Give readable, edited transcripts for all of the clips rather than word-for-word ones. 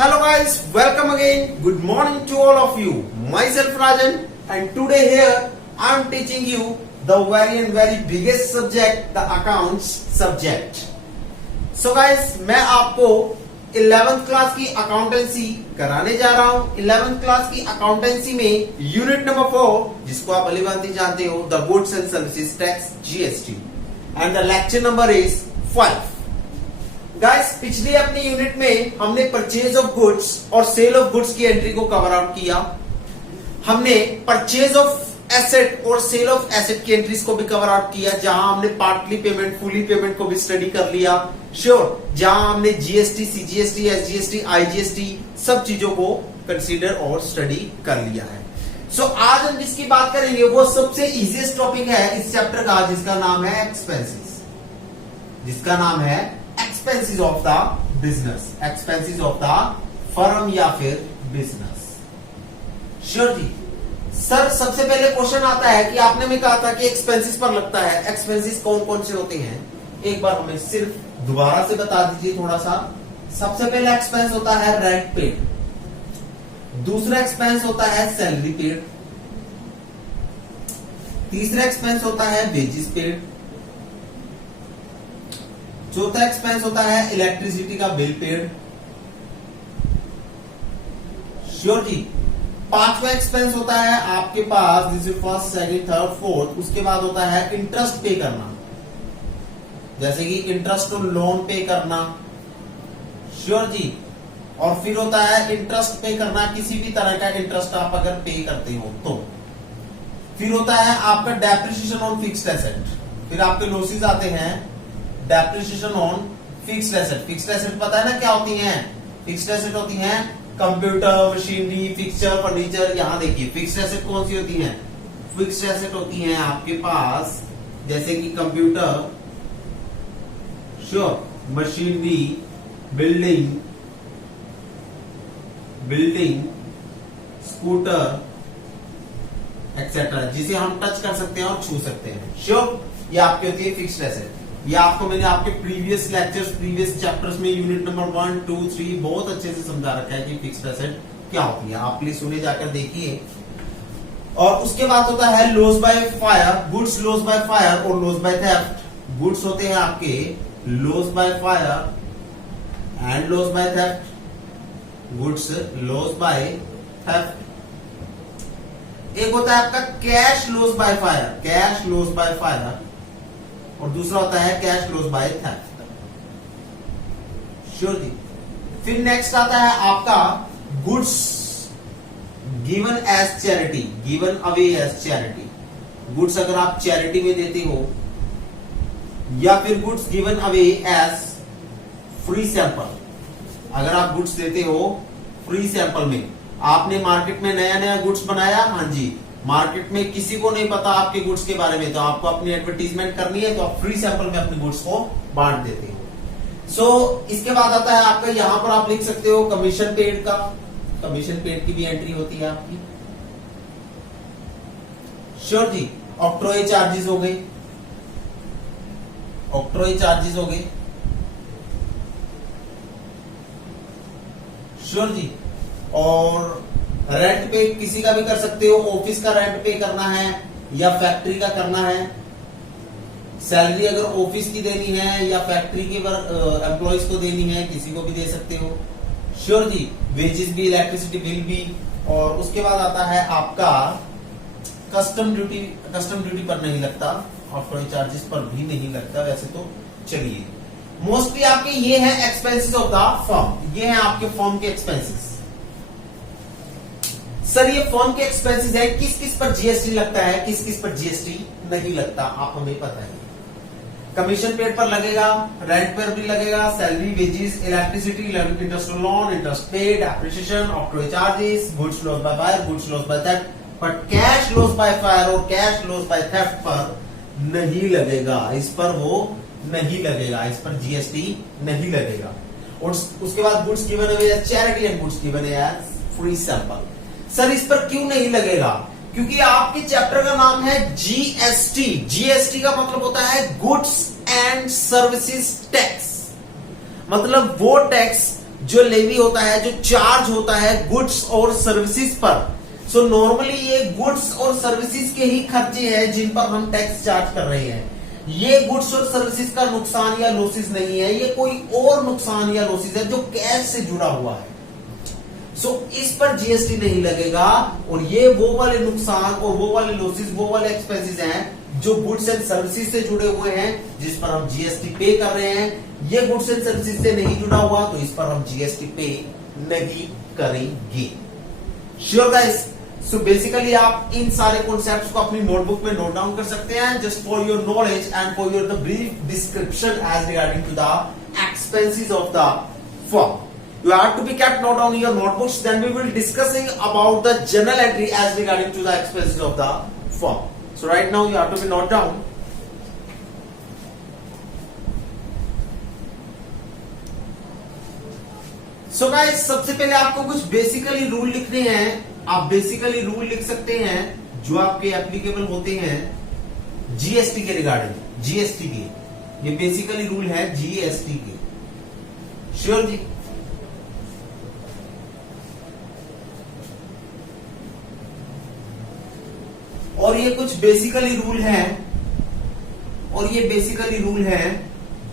Hello guys, welcome again. Good morning to all of you. Myself Rajan, and today here I am teaching you the very biggest subject, the accounts subject. So guys, मैं आपको 11th class की accountancy कराने जा रहा हूं। 11th class की accountancy में unit number 4, जिसको आप भली भांति जानते हो, the goods and services tax GST, and the lecture number is 5। Guys, पिछली अपनी यूनिट में हमने परचेज ऑफ गुड्स और सेल ऑफ गुड्स की एंट्री को कवर आउट किया। हमने परचेज ऑफ एसेट और सेल ऑफ एसेट की एंट्रीज को भी कवर आउट किया, जहां हमने पार्टली पेमेंट, फुली पेमेंट को भी स्टडी कर लिया। श्योर, जहां हमने जीएसटी, सीजीएसटी, एसजीएसटी, आईजीएसटी सब चीजों को कंसीडर और स्टडी कर लिया है। सो आज हम जिसकी बात करेंगे वो सबसे इजीएस्ट टॉपिक है इस चैप्टर का, जिसका नाम है एक्सपेंसेस। जिसका नाम है expenses of the business, expenses of the firm या फिर बिजनेस। श्योर जी। सर, सबसे पहले क्वेश्चन आता है कि आपने में कहा था कि एक्सपेंसेस पर लगता है, एक्सपेंसेस कौन कौन से होते हैं? एक बार हमें सिर्फ दोबारा से बता दीजिए थोड़ा सा। सबसे पहला एक्सपेंस होता है रेंट पेड, दूसरा एक्सपेंस होता है सैलरी पेड, तीसरा एक्सपेंस होता है वेजेस पेड, चौथा एक्सपेंस होता है इलेक्ट्रिसिटी का बिल पेड। श्योर जी। पांचवा एक्सपेंस होता है आपके पास, जैसे फर्स्ट, सेकंड, थर्ड, फोर्थ, उसके बाद होता है इंटरेस्ट पे करना, जैसे कि इंटरेस्ट ऑन लोन पे करना। श्योर जी। और फिर होता है इंटरेस्ट पे करना, किसी भी तरह का इंटरेस्ट आप अगर पे करते हो तो। फिर होता है आपका डेप्रिसिएशन ऑन फिक्स्ड एसेट। फिर आपके लॉसेस आते हैं depreciation on fixed asset. Fixed asset पता है ना क्या होती हैं? फिक्स्ड एसेट होती हैं कंप्यूटर, मशीनरी, फिक्सचर, फर्नीचर। यहां देखिए फिक्स्ड एसेट कौन सी होती हैं? फिक्स्ड एसेट होती हैं आपके पास जैसे कि computer, sure, machinery, building, scooter etcetera, जिसे हम टच कर सकते हैं और छू सकते हैं। श्योर, ये आपकी होती है फिक्स्ड एसेट। ये आपको मैंने आपके प्रीवियस लेक्चर्स, प्रीवियस चैप्टर्स में यूनिट नंबर 1, 2, 3 बहुत अच्छे से समझा रखा है कि फिक्स्ड एसेट क्या होती है। आप प्लीज सुने जाकर देखिए। और उसके बाद होता है loss by fire, goods loss by fire और लॉस बाय थेफ्ट। गुड्स होते हैं आपके loss by fire and loss by theft, goods loss by theft. एक होता है आपका cash loss by fire, cash loss by fire, और दूसरा होता है cash loss by theft. Sure जी। फिर नेक्स्ट आता है आपका goods given as charity, given away as charity. Goods अगर आप चैरिटी में देते हो, या फिर goods given away as free sample. अगर आप गुड्स देते हो फ्री सैंपल में, आपने मार्केट में नया नया गुड्स बनाया, हाँ जी, मार्केट में किसी को नहीं पता आपके गुड्स के बारे में, तो आपको अपनी एडवर्टीजमेंट करनी है, तो आप फ्री सैंपल में अपने गुड्स को बांट देते हो। सो इसके बाद आता है आपका, यहां पर आप लिख सकते हो कमीशन पेड का, कमीशन पेड की भी एंट्री होती है आपकी। श्योर जी। ऑक्ट्रॉय चार्जेस हो गए, ऑक्ट्रॉय चार्जेस हो गए। श्योर जी। और रेंट पे किसी का भी कर सकते हो, ऑफिस का रेंट पे करना है या फैक्ट्री का करना है। सैलरी अगर ऑफिस की देनी है या फैक्ट्री के एम्प्लॉयज को देनी है, किसी को भी दे सकते हो। श्योर जी। वेजेस भी, इलेक्ट्रिसिटी बिल भी। और उसके बाद आता है आपका कस्टम ड्यूटी। कस्टम ड्यूटी पर नहीं लगता, ऑक्ट्रॉय चार्जेस पर भी नहीं लगता वैसे तो। चलिए, मोस्टली आपके ये है एक्सपेंसेस ऑफ द फर्म, ये है आपके फर्म के एक्सपेंसेस। सर, ये फर्म के एक्सपेंसेस है, किस किस पर जीएसटी लगता है, किस किस पर जीएसटी नहीं लगता, आप हमें पता है। कमीशन पेड पर लगेगा, रेंट पर भी लगेगा, salary, wages, electricity, interest loan, interest paid, appreciation, octroi charges, goods loss by fire, goods loss by theft. But cash loss by fire और कैश लॉस बाय थेफ्ट पर नहीं लगेगा, इस पर वो नहीं लगेगा, इस पर जीएसटी नहीं लगेगा। और उसके बाद goods given away as charity and goods given as free sample. Sir, इस पर क्यों नहीं लगेगा? क्योंकि आपके चैप्टर का नाम है जीएसटी। जीएसटी का मतलब होता है गुड्स एंड सर्विसेज टैक्स, मतलब वो टैक्स जो लेवी होता है, जो चार्ज होता है गुड्स और सर्विसेज पर। सो नॉर्मली ये गुड्स और सर्विसेज के ही खर्चे हैं जिन पर हम टैक्स चार्ज कर रहे हैं। ये गुड्स और सर्विसेज का नुकसान या लॉसेस नहीं है, ये कोई और नुकसान या लॉसेस है जो कैश से जुड़ा हुआ है। सो इस पर जीएसटी नहीं लगेगा, और ये वो वाले नुकसान और वो वाले लॉसेस, वो वाले एक्सपेंसेस हैं जो गुड्स एंड सर्विसेज से जुड़े हुए हैं, जिस पर हम जीएसटी पे कर रहे हैं। ये गुड्स एंड सर्विसेज से नहीं जुड़ा हुआ तो इस पर हम जीएसटी पे नहीं करेंगे। Sure guys? सो बेसिकली आप इन सारे कॉन्सेप्ट्स को अपनी नोटबुक में नोट डाउन कर सकते हैं, just for your knowledge and for your the brief description as regarding to the expenses of the firm. You have to be kept note on your notebooks. Then we will discussing about the journal entry as regarding to the expenses of the firm. So right now you have to be note down. So guys, सबसे पहले आपको कुछ basically rule लिखने हैं. आप basically rule लिख सकते हैं जो आपके एप्लीकेबल होते हैं जीएसटी के रिगार्डिंग. जीएसटी के ये बेसिकली रूल है जीएसटी के. श्योर जी? और ये कुछ बेसिकली रूल है, और ये बेसिकली रूल है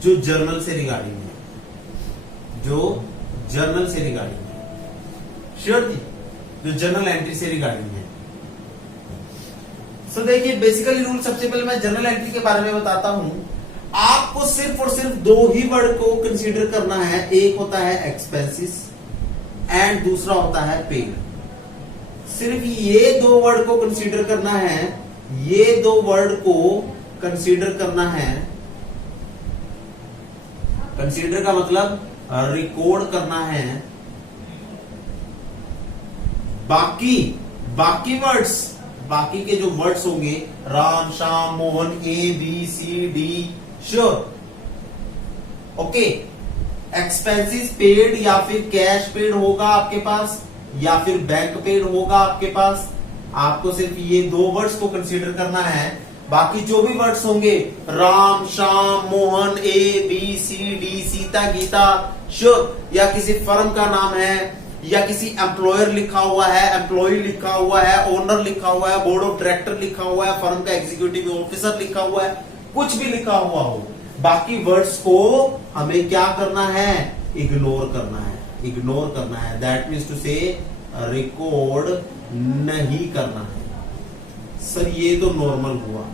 जो जर्नल से रिगार्डिंग है, जो जर्नल से रिगार्डिंग है. श्योर जी? जो जर्नल एंट्री से रिगार्डिंग है. सो देखिए, बेसिकली रूल सबसे पहले मैं जर्नल एंट्री के बारे में बताता हूं. आपको सिर्फ और सिर्फ दो ही वर्ड को कंसीडर करना है. एक होता है एक्सपेंसेस एंड दूसरा होता है पेड. सिर्फ ये दो वर्ड को कंसीडर करना है. ये दो वर्ड को कंसीडर करना है. कंसीडर का मतलब रिकॉर्ड करना है. बाकी वर्ड्स, बाकी के जो वर्ड्स होंगे, Ram, Shyam, Mohan, A B C D, sure, okay. Expenses paid या फिर कैश पेड होगा आपके पास, या फिर बैंक पेड होगा आपके पास. आपको सिर्फ ये दो वर्ड्स को कंसीडर करना है. बाकी जो भी वर्ड्स होंगे, Ram, Shyam, Mohan, A B C D, Sita, Gita, sure, या किसी फर्म का नाम है, या किसी एम्प्लॉयर लिखा हुआ है, एम्प्लॉय लिखा हुआ है, ओनर लिखा हुआ है, बोर्ड ऑफ डायरेक्टर लिखा हुआ है, फर्म का एग्जीक्यूटिव ऑफिसर लिखा हुआ है, कुछ भी लिखा हुआ हो, बाकी वर्ड्स को हमें क्या करना है? इग्नोर करना है. इग्नोर करना है. दैट मीन्स टू से रिकॉर्ड नहीं करना है. सर ये तो नॉर्मल हुआ.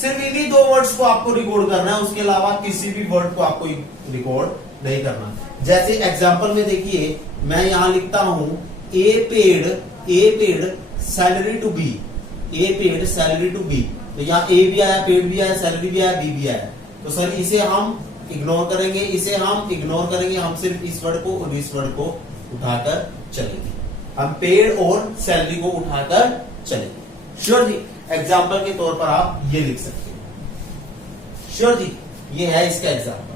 सिर्फ इन्हीं दो वर्ड्स को आपको रिकॉर्ड करना है, उसके अलावा किसी भी वर्ड को आपको रिकॉर्ड नहीं करना. जैसे एग्जांपल में देखिए, मैं यहां लिखता हूं A paid salary to B. A paid salary to B. तो यहाँ ए भी आया, पेड भी आया, सैलरी भी आया, बी भी आया. तो सर इसे हम इग्नोर करेंगे, इसे हम इग्नोर करेंगे. हम सिर्फ इस वर्ड को और इस वर्ड को उठाकर चलेंगे. हम पेड और सैलरी को उठाकर चलेंगे. श्योर जी? एग्जाम्पल के तौर पर आप ये लिख सकते हैं. श्योर जी? ये है इसका एग्जाम्पल.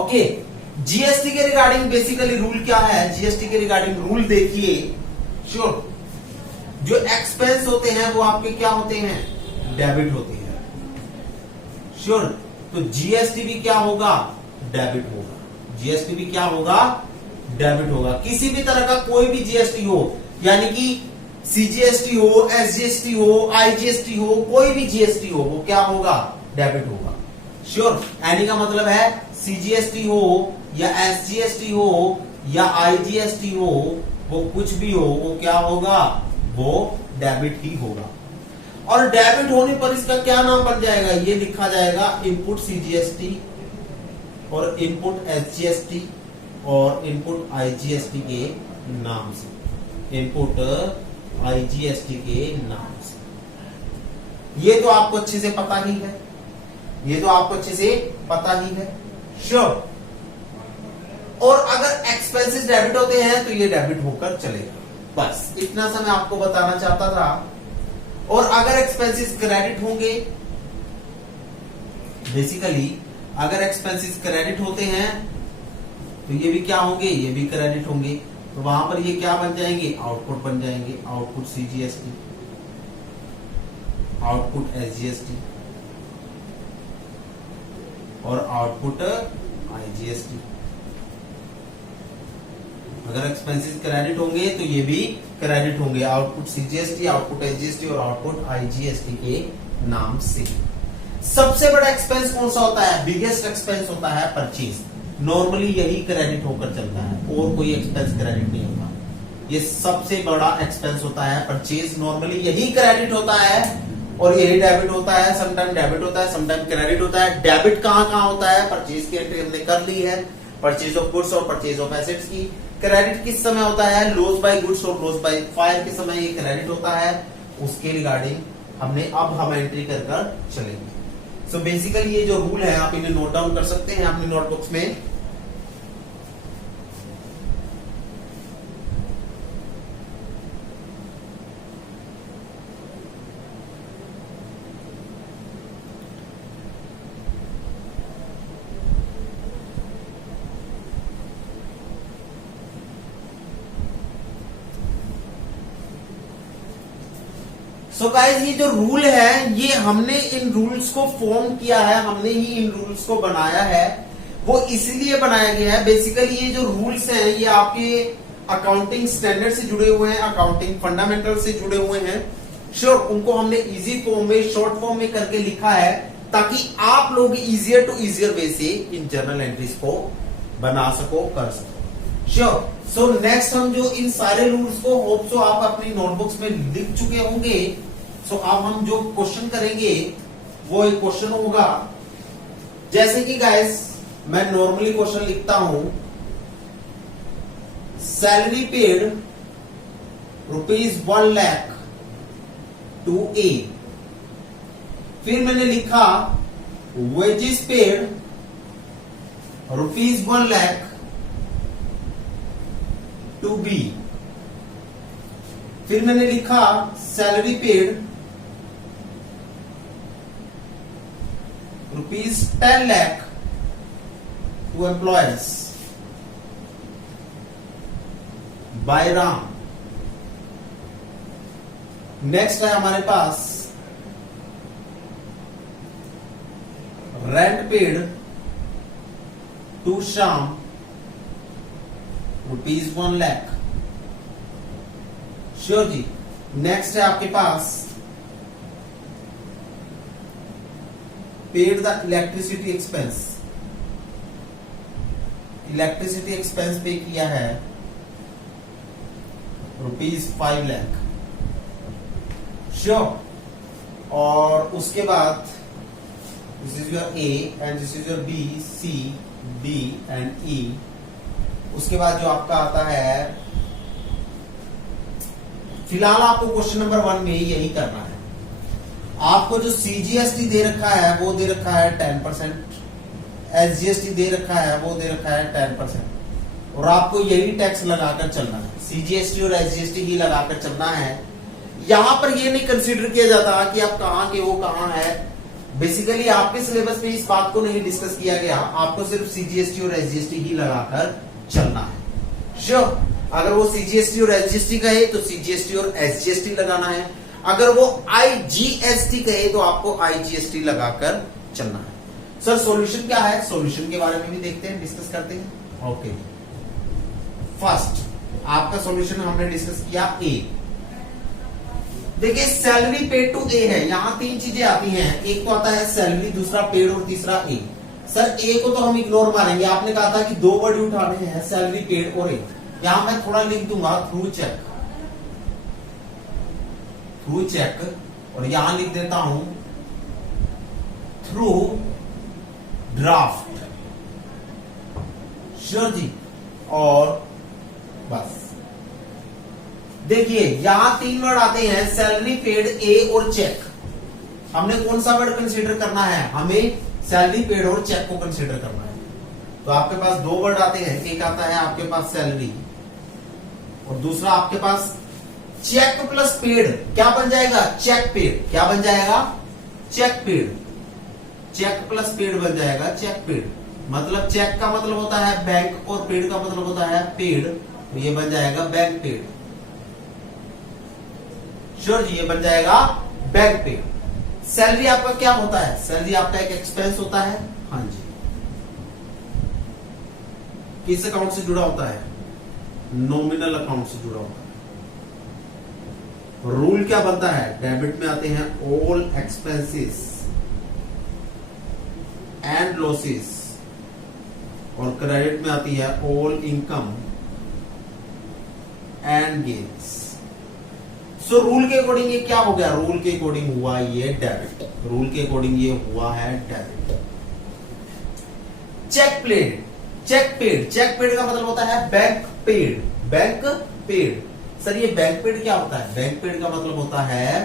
ओके. जीएसटी के रिगार्डिंग बेसिकली रूल क्या है? जीएसटी के रिगार्डिंग रूल देखिए. श्योर? जो एक्सपेंस होते हैं वो आपके क्या होते हैं? डेबिट होते हैं. श्योर? तो जीएसटी भी क्या होगा? डेबिट होगा. जीएसटी भी क्या होगा? डेबिट होगा. किसी भी तरह का कोई भी जीएसटी हो, यानी कि सीजीएसटी हो, एसजीएसटी हो, आईजीएसटी हो, कोई भी जीएसटी हो, वो क्या होगा? डेबिट होगा. श्योर? एनी का मतलब है सीजीएसटी हो या एसजीएसटी हो या आईजीएसटी हो, वो कुछ भी हो, वो क्या होगा? वो डेबिट ही होगा. और डेबिट होने पर इसका क्या नाम बन जाएगा? ये लिखा जाएगा इनपुट सीजीएसटी और इनपुट एसजीएसटी और इनपुट आईजीएसटी के नाम से. इनपुट आईजीएसटी के नाम से. ये तो आपको अच्छे से पता ही है. ये तो आपको अच्छे से पता ही है. श्योर? और अगर एक्सपेंसेस डेबिट होते हैं तो ये डेबिट होकर चलेगा. बस इतना सा मैं आपको बताना चाहता था. और अगर एक्सपेंसेस क्रेडिट होंगे, बेसिकली अगर एक्सपेंसेस क्रेडिट होते हैं तो ये भी क्या होंगे? ये भी क्रेडिट होंगे. तो वहां पर ये क्या बन जाएंगे? आउटपुट बन जाएंगे. आउटपुट सीजीएसटी, आउटपुट एसजीएसटी और आउटपुट आईजीएसटी। अगर एक्सपेंसेस क्रेडिट होंगे तो ये भी क्रेडिट होंगे, आउटपुट सीजीएसटी, आउटपुट एसजीएसटी और आउटपुट आईजीएसटी के नाम से। सबसे बड़ा एक्सपेंस कौन सा होता है? बिगेस्ट एक्सपेंस होता है परचेज। नॉर्मली यही क्रेडिट होकर चलता है और कोई एक्सपेंस क्रेडिट नहीं होता। ये सबसे बड़ा एक्सपेंस होता है परचेज, नॉर्मली यही क्रेडिट होता है और यही डेबिट होता है। समटाइम डेबिट होता है, समटाइम क्रेडिट होता है। डेबिट कहां कहां होता है? परचेज की एंट्री हमने कर ली है, परचेज ऑफ गुड्स और परचेज ऑफ एसेट्स की। क्रेडिट किस समय होता है? लॉस बाय गुड्स और लॉस बाय फायर के समय ये क्रेडिट होता है। उसके रिगार्डिंग हम एंट्री कर चलेंगे। सो बेसिकली ये जो रूल है आप इन्हें नोट डाउन कर सकते हैं अपनी नोटबुक्स में। सो गाइस ये जो रूल है ये हमने इन रूल्स को फॉर्म किया है, हमने ही इन रूल्स को बनाया है। वो इसलिए बनाया गया है, बेसिकली ये जो रूल्स हैं ये आपके अकाउंटिंग स्टैंडर्ड से जुड़े हुए हैं, अकाउंटिंग फंडामेंटल से जुड़े हुए हैं। श्योर उनको हमने इजी फॉर्म में, शॉर्ट फॉर्म में करके लिखा है ताकि आप लोग इजियर टू इजियर वे से इन जर्नल एंट्रीज को बना सको, कर सको। श्योर। सो नेक्स्ट हम जो इन सारे रूल्स को होप सो आप अपनी नोटबुक्स में लिख चुके होंगे। सो अब हम जो क्वेश्चन करेंगे वो एक क्वेश्चन होगा, जैसे कि गाइस मैं नॉर्मली क्वेश्चन लिखता हूं, salary paid ₹1 lakh to A. फिर मैंने लिखा wages paid ₹1 lakh to B. फिर मैंने लिखा salary paid ₹10 lakh to employers by Ram. Next है हमारे पास rent paid to Shyam ₹1 lakh. Sure जी। नेक्स्ट है आपके पास paid the electricity expense. Electricity expense pay किया है ₹5 लाख। श्योर। और उसके बाद this is your A and this is your B, C, D and ई। उसके बाद जो आपका आता है, फिलहाल आपको क्वेश्चन नंबर 1 में यही करना है। आपको जो सीजीएसटी दे रखा है वो दे रखा है 10%, एसजीएसटी दे रखा है वो दे रखा है 10%, और आपको यही टैक्स लगाकर चलना है। सीजीएसटी और एसजीएसटी ही लगाकर चलना है। यहां पर ये नहीं कंसीडर किया जाता कि आप कहां के वो कहां है। बेसिकली आपके सिलेबस में इस बात को नहीं डिस्कस किया गया, आपको सिर्फ सीजीएसटी और एसजीएसटी ही लगाकर चलना है। श्योर। अगर वो सीजीएसटी और एसजीएसटी कहे तो सीजीएसटी और एसजीएसटी लगाना है, अगर वो आईजीएसटी कहे तो आपको आईजीएसटी लगाकर चलना है। सर सॉल्यूशन क्या है? सॉल्यूशन के बारे में भी देखते हैं, डिस्कस करते हैं। ओके, फर्स्ट आपका सॉल्यूशन हमने डिस्कस किया ए। देखिए सैलरी पेड टू ए है, यहां 3 चीजें आती हैं। एक तो आता है सैलरी, दूसरा पेड और तीसरा ए। सर ए को तो हम इग्नोर मारेंगे, आपने कहा था कि 2 वर्ड उठाने हैं, सैलरी पेड और ए। यहां मैं थोड़ा लिख दूंगा थ्रू चेक, थ्रू चेक, और यहां लिख देता हूं थ्रू ड्राफ्ट। श्योर जी। और बस देखिए यहां 3 वर्ड आते हैं, सैलरी पेड, ए और चेक। हमने कौन सा वर्ड कंसीडर करना है? हमें सैलरी पेड और चेक को कंसीडर करना है। तो आपके पास 2 वर्ड आते हैं, एक आता है आपके पास सैलरी और दूसरा आपके पास चेक प्लस पेड। क्या बन जाएगा? Cheque paid. क्या बन जाएगा? Cheque paid. Cheque plus paid बन जाएगा चेक पेड। मतलब चेक का मतलब होता है बैंक और पेड का मतलब होता है पेड, तो ये बन जाएगा बैंक पेड। श्योर जी, ये बन जाएगा बैंक पेड। सैलरी आपका क्या होता है? सैलरी आपका एक एक्सपेंस होता है। हाँ जी। किस अकाउंट से जुड़ा होता है? नॉमिनल अकाउंट से जुड़ा होता है। रूल क्या बनता है? डेबिट में आते हैं ऑल एक्सपेंसेस एंड लॉसेस, और क्रेडिट में आती है all income and gains. So rule के अकॉर्डिंग ये क्या हो गया? रूल के अकॉर्डिंग हुआ ये डेबिट, रूल के अकॉर्डिंग ये हुआ है debit. Cheque paid, cheque paid, cheque paid का मतलब होता है bank paid, bank paid. Sir ये बैंक पेड क्या होता है? बैंक पेड का मतलब होता है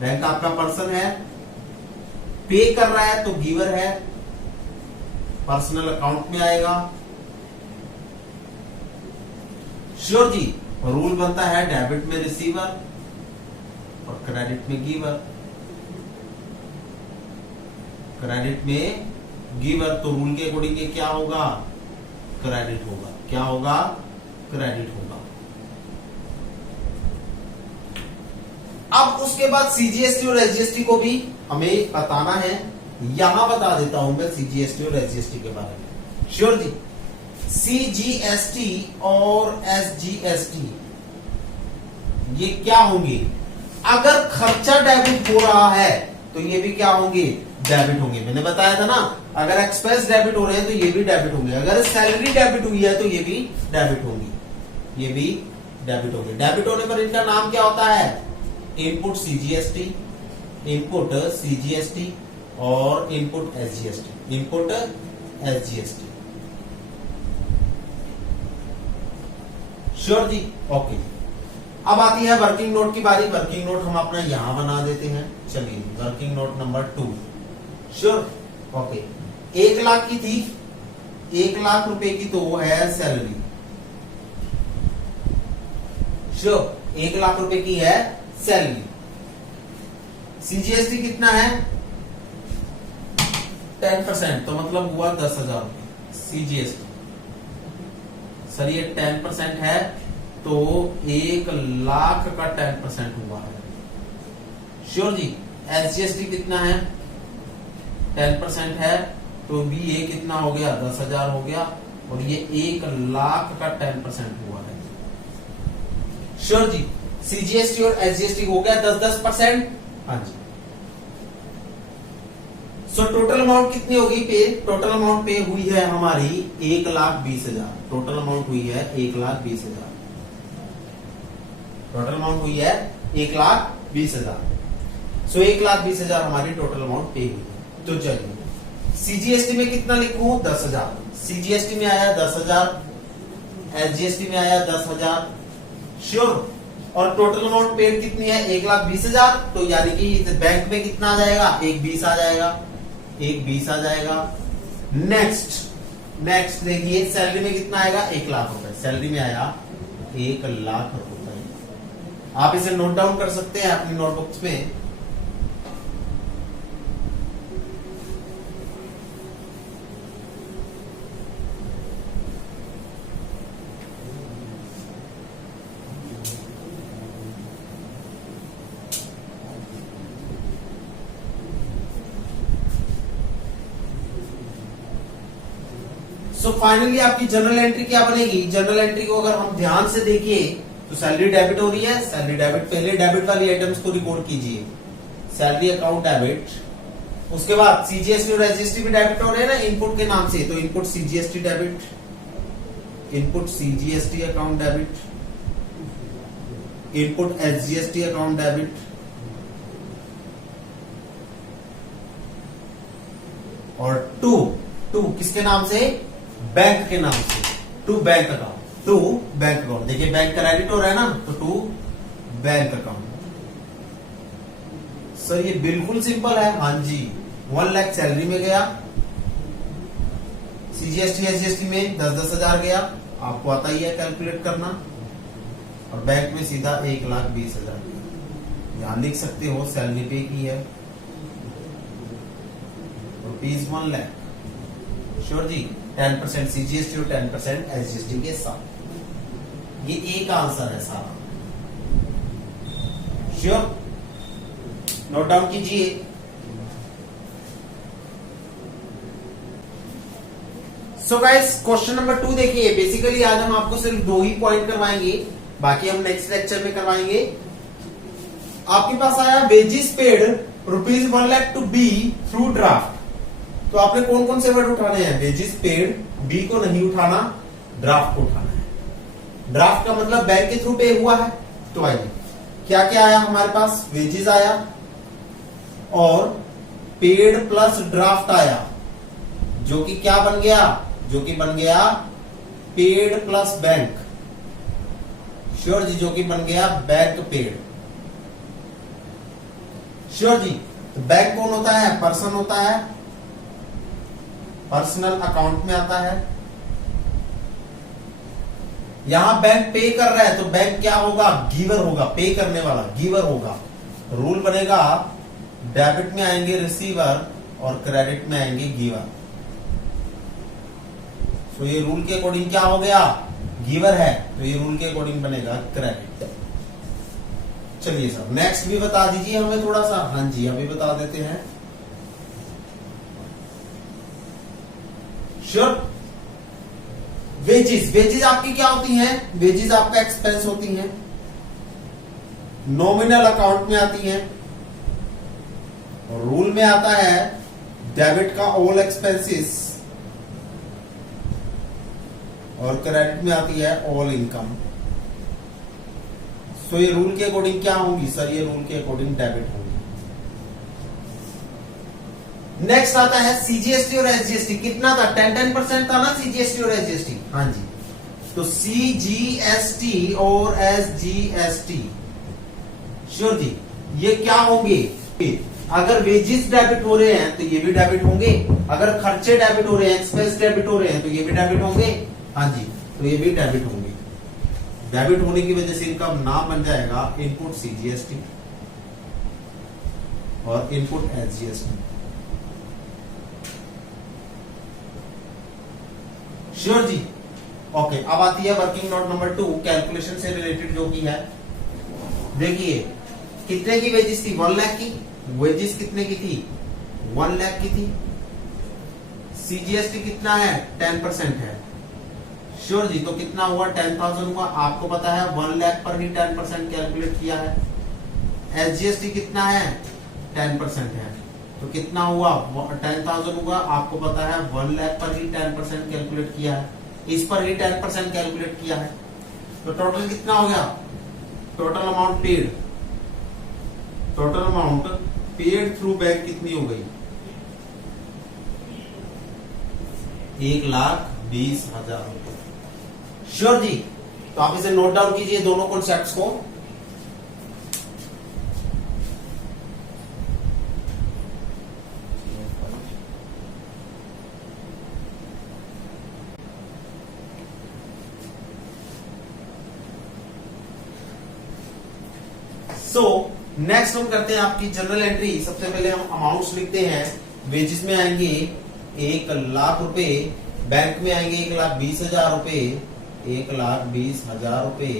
बैंक आपका पर्सन है, पे कर रहा है तो गिवर है, पर्सनल अकाउंट में आएगा। श्योर जी। रूल बनता है डेबिट में रिसीवर और क्रेडिट में गिवर, क्रेडिट में गिवर। तो रूल के अकॉर्डिंग क्या होगा? क्रेडिट होगा। क्या होगा? क्रेडिट होगा। अब उसके बाद सीजीएसटी और एसजीएसटी को भी हमें बताना है। यहां बता देता हूं मैं सीजीएसटी और एसजीएसटी के बारे में। श्योर जी। सीजीएसटी और एसजीएसटी ये क्या होंगे? अगर खर्चा डेबिट हो रहा है तो ये भी क्या होंगे? डेबिट होंगे। मैंने बताया था ना, अगर एक्सपेंस डेबिट हो रहे हैं तो ये भी डेबिट होंगे, अगर सैलरी डेबिट हुई है तो ये भी डेबिट होंगी, ये भी डेबिट होंगे। डेबिट होने पर इनका नाम क्या होता है? इनपुट सीजीएसटी, इनपुट सीजीएसटी और input SGST, input SGST. Sure जी। ओके। अब आती है वर्किंग नोट की बारी। वर्किंग नोट हम अपना यहां बना देते हैं। चलिए working note number 2। Sure. Okay. 1 lakh की थी, 1 लाख रुपए की तो वो है सैलरी। श्योर। 1 लाख रुपए की है सैलरी। सीजीएसटी कितना है? 10%, तो मतलब हुआ 10,000 रुपए सीजीएसटी। सर ये 10% है तो 1 लाख का 10% हुआ है। श्योर जी। एसजीएसटी कितना है? 10% है तो भी ये कितना हो गया? 10,000 हो गया, और ये 1 लाख का 10% हुआ है। श्योर जी। सीजीएसटी और एसजीएसटी हो गया 10-10%। हाँ जी। सो टोटल अमाउंट कितनी होगी पे? टोटल अमाउंट पे हुई है हमारी 1,20,000। टोटल अमाउंट हुई है 1,20,000। टोटल अमाउंट हुई है 1,20,000। सो 1,20,000 हमारी टोटल अमाउंट पे हुई है। तो चलिए सीजीएसटी में कितना लिखूं? 10,000। सीजीएसटी में आया 10,000, एसजीएसटी में आया 10,000। श्योर। और टोटल अमाउंट पेड कितनी है? 1,20,000। तो यानी कि बैंक में कितना आ जाएगा? 1,20 आ जाएगा, 1,20 आ जाएगा। नेक्स्ट देखिए सैलरी में कितना आएगा? 1 लाख रुपए। सैलरी में आया 1 लाख रुपए। आप इसे नोट डाउन कर सकते हैं अपनी नोटबुक्स में। सो फाइनली आपकी जनरल एंट्री क्या बनेगी? जनरल एंट्री को अगर हम ध्यान से देखिए तो सैलरी डेबिट हो रही है, सैलरी डेबिट। पहले डेबिट वाली आइटम्स को रिकॉर्ड कीजिए, सैलरी अकाउंट डेबिट। उसके बाद सीजीएसटी और एसजीएसटी भी डेबिट हो रहे हैं ना इनपुट के नाम से, तो input CGST debit, input CGST account debit, input SGST account debit, और टू किसके नाम से? बैंक के नाम से, to bank account, to bank account. देखिए बैंक क्रेडिट हो रहा है ना, तो टू बैंक अकाउंट। सर ये बिल्कुल सिंपल है। हाँ जी। 1 लाख सैलरी में गया, सीजीएसटी एसजीएसटी में 10,000 गया, आपको आता ही है कैलकुलेट करना, और बैंक में सीधा 1,20,000 गया। यहां लिख सकते हो सैलरी पे की है रुपीज 1 लाख। श्योर जी। 10% सीजीएसटी और 10% एसजीएसटी के साथ ये एक आंसर है सारा। श्योर। नोट डाउन कीजिए। सो गाइस क्वेश्चन नंबर 2 देखिए। बेसिकली आज हम आपको सिर्फ 2 ही पॉइंट करवाएंगे, बाकी हम नेक्स्ट लेक्चर में करवाएंगे। आपके पास आया wages paid ₹1 lakh to be through draft. तो आपने कौन कौन से वर्ड उठाने हैं? वेजेस पेड, बी को नहीं उठाना, ड्राफ्ट को उठाना है। ड्राफ्ट का मतलब बैंक के थ्रू पे हुआ है। तो आइए क्या क्या आया हमारे पास? वेजेस आया और पेड प्लस ड्राफ्ट आया, जो कि क्या बन गया? जो कि बन गया पेड प्लस बैंक। श्योर जी, जो कि बन गया बैंक पेड। श्योर जी। तो बैंक कौन होता है? पर्सन होता है, पर्सनल अकाउंट में आता है। यहां बैंक पे कर रहा है तो बैंक क्या होगा? गिवर होगा, पे करने वाला गिवर होगा। रूल बनेगा डेबिट में आएंगे रिसीवर और क्रेडिट में आएंगे गिवर। तो ये रूल के अकॉर्डिंग क्या हो गया? गिवर है, तो ये रूल के अकॉर्डिंग बनेगा क्रेडिट। चलिए सर नेक्स्ट भी बता दीजिए हमें थोड़ा सा। हाँ जी अभी बता देते हैं। श्योर। वेजेस, वेजेस आपकी क्या होती हैं? वेजेस आपका एक्सपेंस होती हैं, नॉमिनल अकाउंट में आती हैं। रूल में आता है डेबिट का ऑल एक्सपेंसेस और क्रेडिट में आती है ऑल इनकम। सो ये रूल के अकॉर्डिंग क्या होंगी सर? ये रूल के अकॉर्डिंग डेबिट होंगी। नेक्स्ट आता है सीजीएसटी और एसजीएसटी। कितना था? 10% था ना सीजीएसटी और एसजीएसटी। हाँ जी। तो सीजीएसटी और एसजीएसटी श्योर जी ये क्या होंगे? अगर वेजेस डेबिट हो रहे हैं तो ये भी डेबिट होंगे, अगर खर्चे डेबिट हो रहे हैं, एक्सपेंस डेबिट हो रहे हैं तो ये भी डेबिट होंगे। हाँ जी, तो ये भी डेबिट होंगे। डेबिट होने की वजह से इनका नाम बन जाएगा इनपुट सीजीएसटी और इनपुट एसजीएसटी। श्योर जी। ओके, अब आती है वर्किंग नोट नंबर 2, कैलकुलेशन से रिलेटेड जो की है। देखिए कितने की वेजेस थी? 1 लाख की। वेजेस कितने की थी? 1 लाख की थी। सीजीएसटी कितना है? 10% है। श्योर जी। तो कितना हुआ? 10,000 हुआ। आपको पता है 1 लाख पर ही 10% कैलकुलेट किया है। एसजीएसटी कितना है? 10% है। तो कितना हुआ? 10,000 हुआ। आपको पता है 1 लाख पर ही 10% कैलकुलेट किया है, इस पर ही 10% कैलकुलेट किया है। तो टोटल कितना हो गया? Total amount paid, total amount paid through bank कितनी हो गई? 1,20,000 रुपए। श्योर जी। तो आप इसे नोट डाउन कीजिए दोनों कॉन्सेप्ट्स को। सो नेक्स्ट हम करते हैं आपकी जनरल एंट्री। सबसे पहले हम अमाउंट्स लिखते हैं। वेजेस में आएंगे 1,00,000 रुपए, बैंक में आएंगे 1,20,000 रुपए, 1,20,000 रुपए।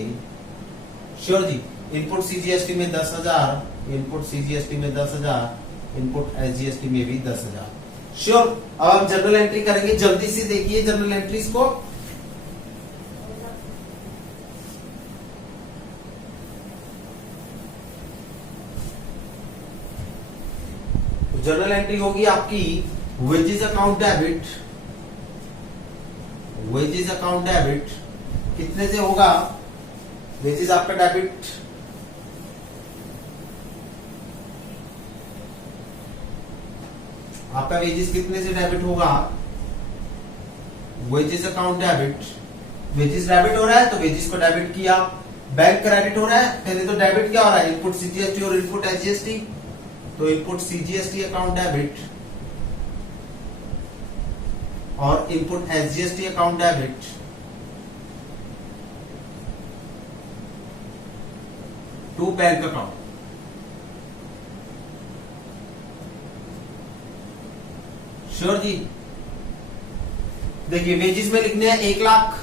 श्योर जी। इनपुट सीजीएसटी में 10,000, इनपुट सीजीएसटी में 10,000, इनपुट एसजीएसटी में भी 10,000। श्योर। अब हम जनरल एंट्री करेंगे। जल्दी से देखिए जनरल एंट्रीज को। जनरल एंट्री होगी आपकी wages account debit. Wages account debit कितने से होगा? वेजेस आपका डेबिट आपका वेजेस कितने से डेबिट होगा? Wages account debit, wages debit हो रहा है तो वेजेस को डेबिट किया। बैंक क्रेडिट हो रहा है, पहले तो डेबिट क्या हो रहा है? इनपुट सीजीएसटी और इनपुट एसजीएसटी। तो इनपुट सीजीएसटी अकाउंट डेबिट और input SGST account debit to bank account. Sure जी। देखिए वेजेस में लिखने हैं 1,00,000,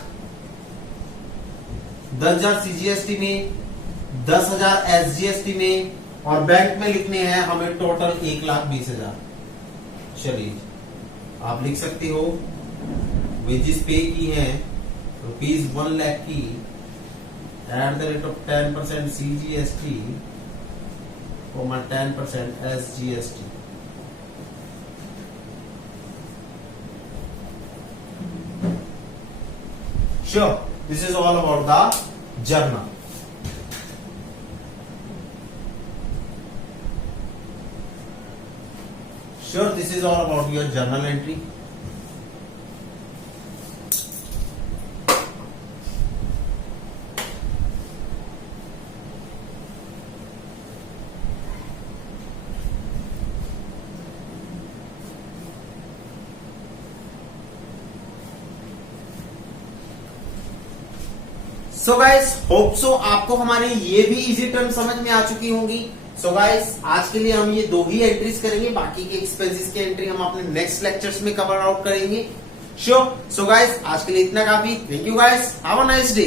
10,000 सीजीएसटी में, 10,000 एसजीएसटी में, और बैंक में लिखने हैं हमें टोटल 1,20,000। चलिए आप लिख सकती हो वेजेस पे की हैं ₹1,00,000 की at the rate of 10% CGST, 10% SGST. Sure, this is all about the journal. Sure, this is all about your journal entry. So guys, hope so आपको हमारे ये भी इजी टर्म समझ में आ चुकी होंगी. सो गाइस, आज के लिए हम ये 2 ही एंट्रीज करेंगे, बाकी के एक्सपेंसेस की एंट्री हम अपने नेक्स्ट लेक्चर्स में कवर आउट करेंगे. श्योर. सो गाइस, आज के लिए इतना काफी. Thank you guys, have a nice day.